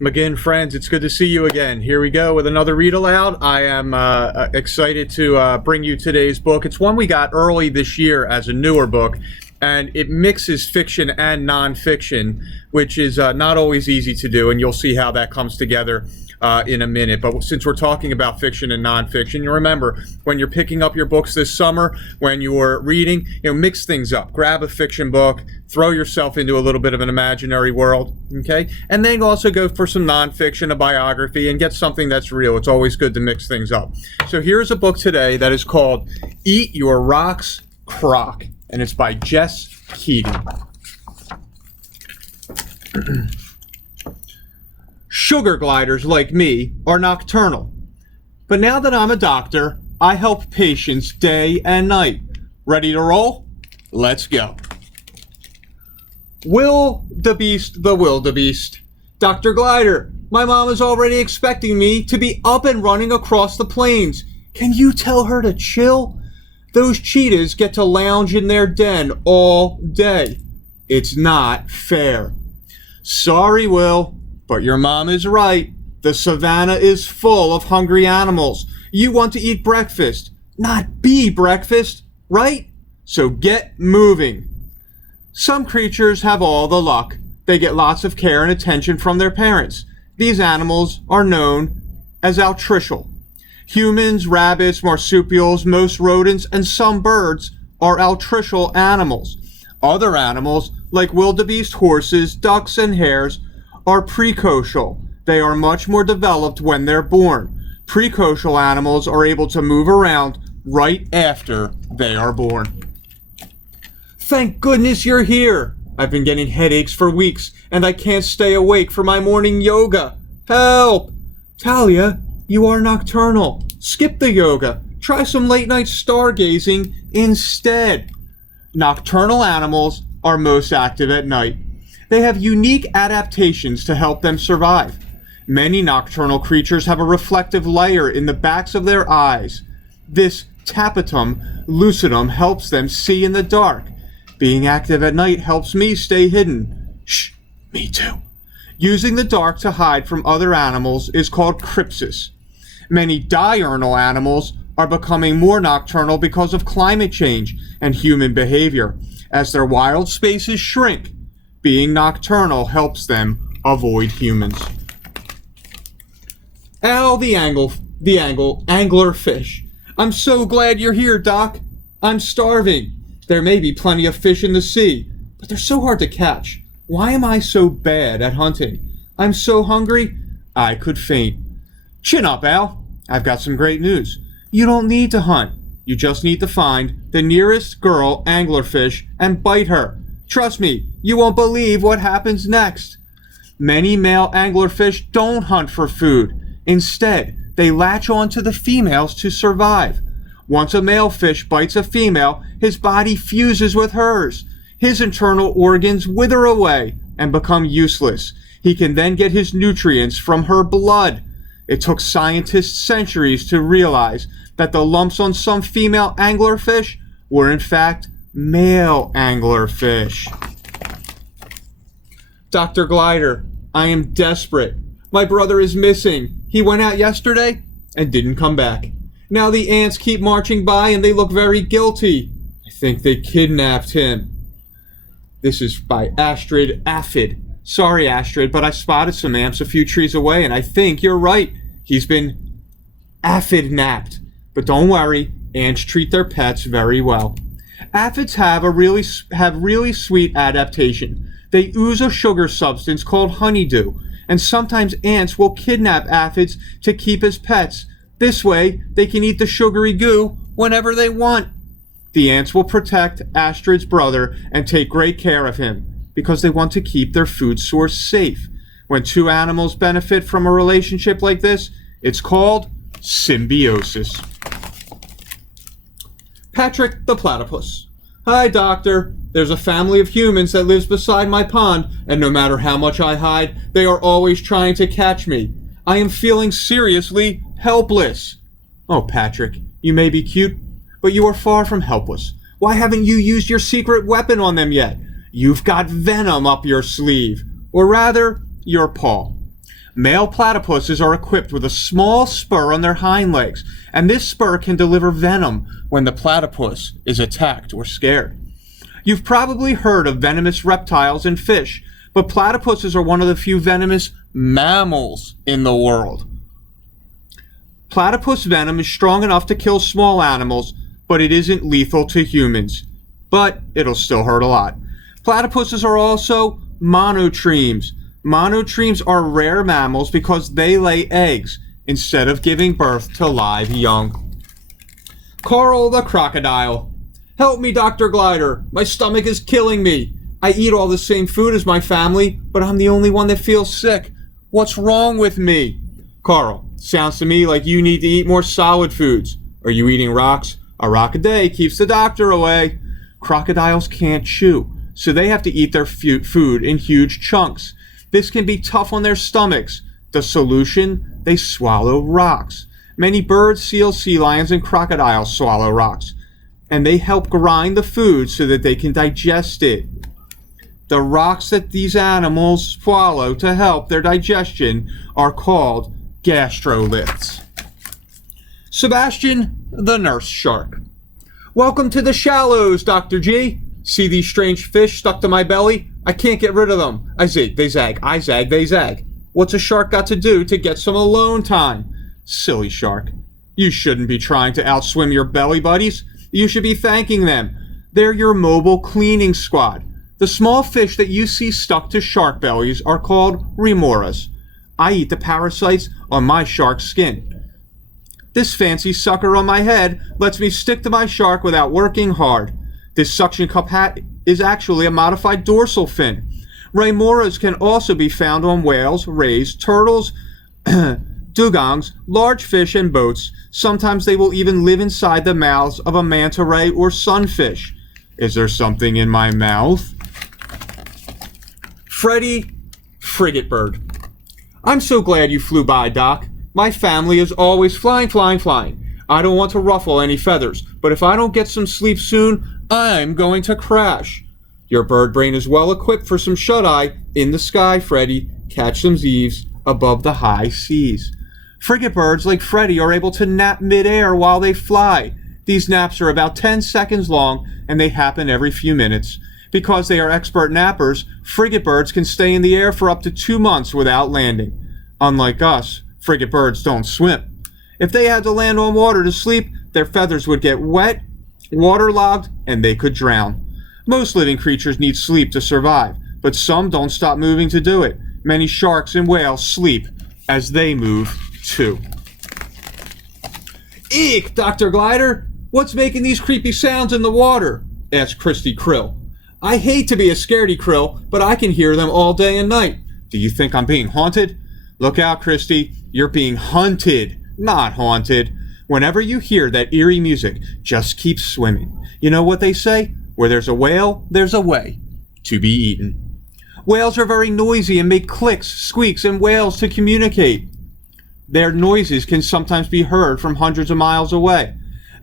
McGinn friends, it's good to see you again. Here we go with another read aloud. I am excited to bring you today's book. It's one we got early this year as a newer book, and it mixes fiction and nonfiction, which is not always easy to do, and you'll see how that comes together in a minute. But since we're talking about fiction and nonfiction, you remember when you're picking up your books this summer, when you're reading, mix things up. Grab a fiction book, throw yourself into a little bit of an imaginary world, okay? And then also go for some nonfiction, a biography, and get something that's real. It's always good to mix things up. So here's a book today that is called Eat Your Rocks, Croc, and it's by Jess Keating. Sugar gliders like me are nocturnal. But now that I'm a doctor, I help patients day and night. Ready to roll? Let's go. Wildebeest the wildebeest. Dr. Glider, my mom is already expecting me to be up and running across the plains. Can you tell her to chill? Those cheetahs get to lounge in their den all day. It's not fair. Sorry, Will. But your mom is right. The savannah is full of hungry animals. You want to eat breakfast, not be breakfast, right? So get moving. Some creatures have all the luck. They get lots of care and attention from their parents. These animals are known as altricial. Humans, rabbits, marsupials, most rodents, and some birds are altricial animals. Other animals, like wildebeest, horses, ducks, and hares, are precocial. They are much more developed when they're born. Precocial animals are able to move around right after they are born. Thank goodness you're here. I've been getting headaches for weeks, and I can't stay awake for my morning yoga. Help! Talia, you are nocturnal. Skip the yoga. Try some late-night stargazing instead. Nocturnal animals are most active at night. They have unique adaptations to help them survive. Many nocturnal creatures have a reflective layer in the backs of their eyes. This tapetum lucidum helps them see in the dark. Being active at night helps me stay hidden. Shh, me too. Using the dark to hide from other animals is called Crypsis. Many diurnal animals are becoming more nocturnal because of climate change and human behavior. As their wild spaces shrink, being nocturnal helps them avoid humans. Al the anglerfish. I'm so glad you're here, Doc. I'm starving. There may be plenty of fish in the sea, but they're so hard to catch. Why am I so bad at hunting? I'm so hungry, I could faint. Chin up, Al. I've got some great news. You don't need to hunt. You just need to find the nearest girl anglerfish and bite her. Trust me, you won't believe what happens next. Many male anglerfish don't hunt for food. Instead, they latch on to the females to survive. Once a male fish bites a female, his body fuses with hers. His internal organs wither away and become useless. He can then get his nutrients from her blood. It took scientists centuries to realize that the lumps on some female anglerfish were in fact male anglerfish. Dr. Glider, I am desperate. My brother is missing. He went out yesterday and didn't come back. Now the ants keep marching by and they look very guilty. I think they kidnapped him. This is by Astrid Aphid. Sorry, Astrid, but I spotted some ants a few trees away and I think you're right. He's been aphid-napped. But don't worry, ants treat their pets very well. Aphids have really sweet adaptation. They ooze a sugar substance called honeydew, and sometimes ants will kidnap aphids to keep as pets. This way, they can eat the sugary goo whenever they want. The ants will protect Astrid's brother and take great care of him because they want to keep their food source safe. When two animals benefit from a relationship like this, it's called symbiosis. Patrick the Platypus. Hi, Doctor. There's a family of humans that lives beside my pond, and no matter how much I hide, they are always trying to catch me. I am feeling seriously helpless. Oh, Patrick, you may be cute, but you are far from helpless. Why haven't you used your secret weapon on them yet? You've got venom up your sleeve, or rather, your paw. Male platypuses are equipped with a small spur on their hind legs, and this spur can deliver venom when the platypus is attacked or scared. You've probably heard of venomous reptiles and fish, but platypuses are one of the few venomous mammals in the world. Platypus venom is strong enough to kill small animals, but it isn't lethal to humans. But it'll still hurt a lot. Platypuses are also monotremes. Monotremes are rare mammals because they lay eggs instead of giving birth to live young. Carl the crocodile. Help me, Dr. Glider. My stomach is killing me. I eat all the same food as my family, but I'm the only one that feels sick. What's wrong with me? Carl, sounds to me like you need to eat more solid foods. Are you eating rocks? A rock a day keeps the doctor away. Crocodiles can't chew, so they have to eat their food in huge chunks. This can be tough on their stomachs. The solution? They swallow rocks. Many birds, seals, sea lions, and crocodiles swallow rocks, and they help grind the food so that they can digest it. The rocks that these animals swallow to help their digestion are called gastroliths. Sebastian, the nurse shark. Welcome to the shallows, Dr. G. See these strange fish stuck to my belly? I can't get rid of them. I zig, they zag. I zag, they zag. What's a shark got to do to get some alone time? Silly shark. You shouldn't be trying to outswim your belly buddies. You should be thanking them. They're your mobile cleaning squad. The small fish that you see stuck to shark bellies are called Remoras. I eat the parasites on my shark's skin. This fancy sucker on my head lets me stick to my shark without working hard. This suction cup hat is actually a modified dorsal fin. Remoras can also be found on whales, rays, turtles, dugongs, large fish, and boats. Sometimes they will even live inside the mouths of a manta ray or sunfish. Is there something in my mouth? Freddie, Frigatebird. I'm so glad you flew by, Doc. My family is always flying, flying, flying. I don't want to ruffle any feathers, but if I don't get some sleep soon, I'm going to crash. Your bird brain is well equipped for some shut-eye in the sky, Freddie. Catch some Zeeves above the high seas. Frigate birds like Freddie are able to nap midair while they fly. These naps are about 10 seconds long, and they happen every few minutes. Because they are expert nappers, frigate birds can stay in the air for up to 2 months without landing. Unlike us, frigate birds don't swim. If they had to land on water to sleep, their feathers would get wet, waterlogged, and they could drown. Most living creatures need sleep to survive, but some don't stop moving to do it. Many sharks and whales sleep as they move too. Eek, Dr. Glider! What's making these creepy sounds in the water? Asked Christy Krill. I hate to be a scaredy krill, but I can hear them all day and night. Do you think I'm being haunted? Look out, Christy. You're being hunted, not haunted. Whenever you hear that eerie music, just keep swimming. You know what they say? Where there's a whale, there's a way to be eaten. Whales are very noisy and make clicks, squeaks, and wails to communicate. Their noises can sometimes be heard from hundreds of miles away.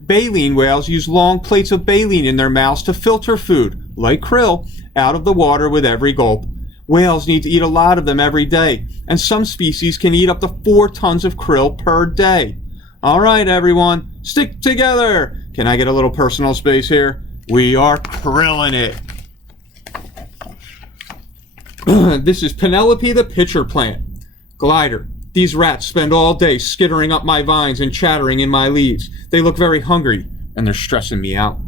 Baleen whales use long plates of baleen in their mouths to filter food, like krill, out of the water with every gulp. Whales need to eat a lot of them every day, and some species can eat up to 4 tons of krill per day. All right, everyone, stick together. Can I get a little personal space here? We are krilling it. This is Penelope the pitcher plant. Glider. These rats spend all day skittering up my vines and chattering in my leaves. They look very hungry, and they're stressing me out.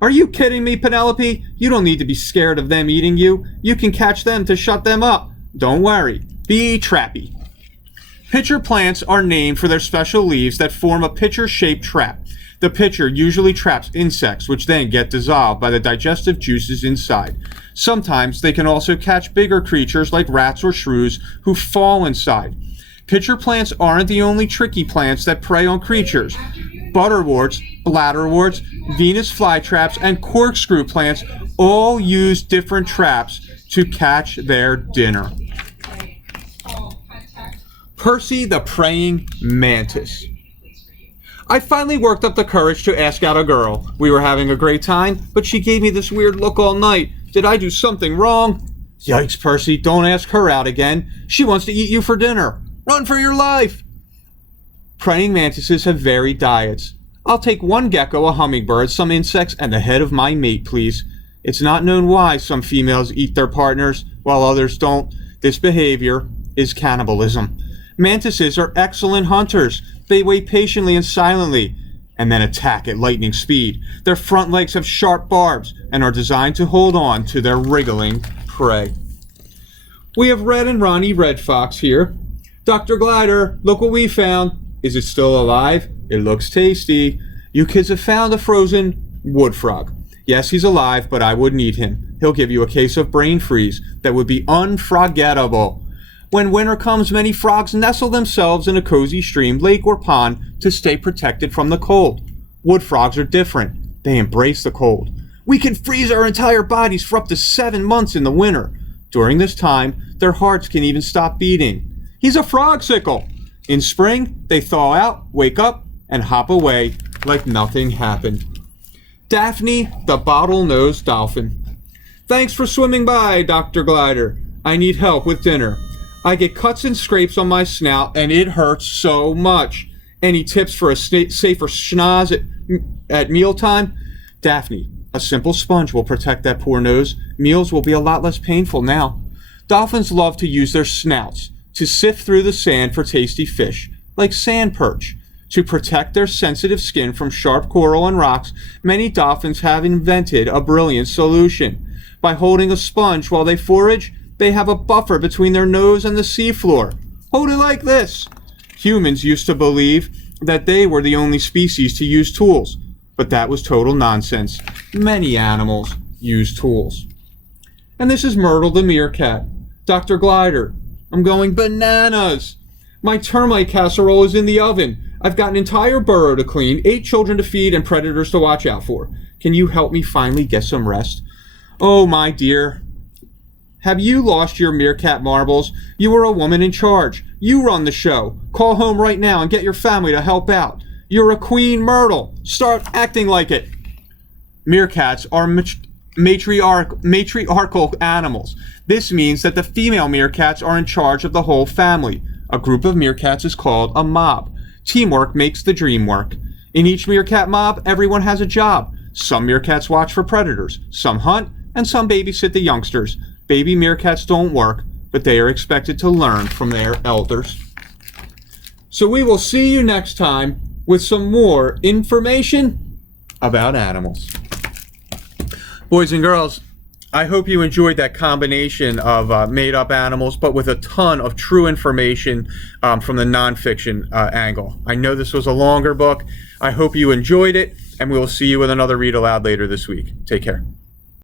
Are you kidding me, Penelope? You don't need to be scared of them eating you. You can catch them to shut them up. Don't worry. Be trappy. Pitcher plants are named for their special leaves that form a pitcher-shaped trap. The pitcher usually traps insects, which then get dissolved by the digestive juices inside. Sometimes they can also catch bigger creatures like rats or shrews who fall inside. Pitcher plants aren't the only tricky plants that prey on creatures. Butterworts, bladderworts, Venus flytraps, and corkscrew plants all use different traps to catch their dinner. Percy the praying mantis. I finally worked up the courage to ask out a girl. We were having a great time, but she gave me this weird look all night. Did I do something wrong? Yikes, Percy, don't ask her out again. She wants to eat you for dinner. Run for your life! Praying mantises have varied diets. I'll take one gecko, a hummingbird, some insects, and the head of my mate, please. It's not known why some females eat their partners while others don't. This behavior is cannibalism. Mantises are excellent hunters. They wait patiently and silently, and then attack at lightning speed. Their front legs have sharp barbs and are designed to hold on to their wriggling prey. We have Red and Ronnie Red Fox here. Dr. Glider, look what we found. Is it still alive? It looks tasty. You kids have found a frozen wood frog. Yes, he's alive, but I wouldn't eat him. He'll give you a case of brain freeze that would be unforgettable. When winter comes, many frogs nestle themselves in a cozy stream, lake, or pond to stay protected from the cold. Wood frogs are different. They embrace the cold. We can freeze our entire bodies for up to 7 months in the winter. During this time, their hearts can even stop beating. He's a frogsicle. In spring, they thaw out, wake up, and hop away like nothing happened. Daphne, the bottlenose dolphin. Thanks for swimming by, Dr. Glider. I need help with dinner. I get cuts and scrapes on my snout, and it hurts so much. Any tips for a safer schnoz at mealtime? Daphne, a simple sponge will protect that poor nose. Meals will be a lot less painful now. Dolphins love to use their snouts to sift through the sand for tasty fish, like sand perch. To protect their sensitive skin from sharp coral and rocks, many dolphins have invented a brilliant solution. By holding a sponge while they forage, they have a buffer between their nose and the seafloor. Hold it like this. Humans used to believe that they were the only species to use tools, but that was total nonsense. Many animals use tools. And this is Myrtle the meerkat. Dr. Glider, I'm going bananas. My termite casserole is in the oven. I've got an entire burrow to clean, 8 children to feed, and predators to watch out for. Can you help me finally get some rest? Oh, my dear. Have you lost your meerkat marbles? You are a woman in charge. You run the show. Call home right now and get your family to help out. You're a Queen Myrtle. Start acting like it. Meerkats are matriarchal animals. This means that the female meerkats are in charge of the whole family. A group of meerkats is called a mob. Teamwork makes the dream work. In each meerkat mob, everyone has a job. Some meerkats watch for predators, some hunt, and some babysit the youngsters. Baby meerkats don't work, but they are expected to learn from their elders. So we will see you next time with some more information about animals. Boys and girls, I hope you enjoyed that combination of made-up animals, but with a ton of true information from the nonfiction angle. I know this was a longer book. I hope you enjoyed it, and we will see you with another read aloud later this week. Take care.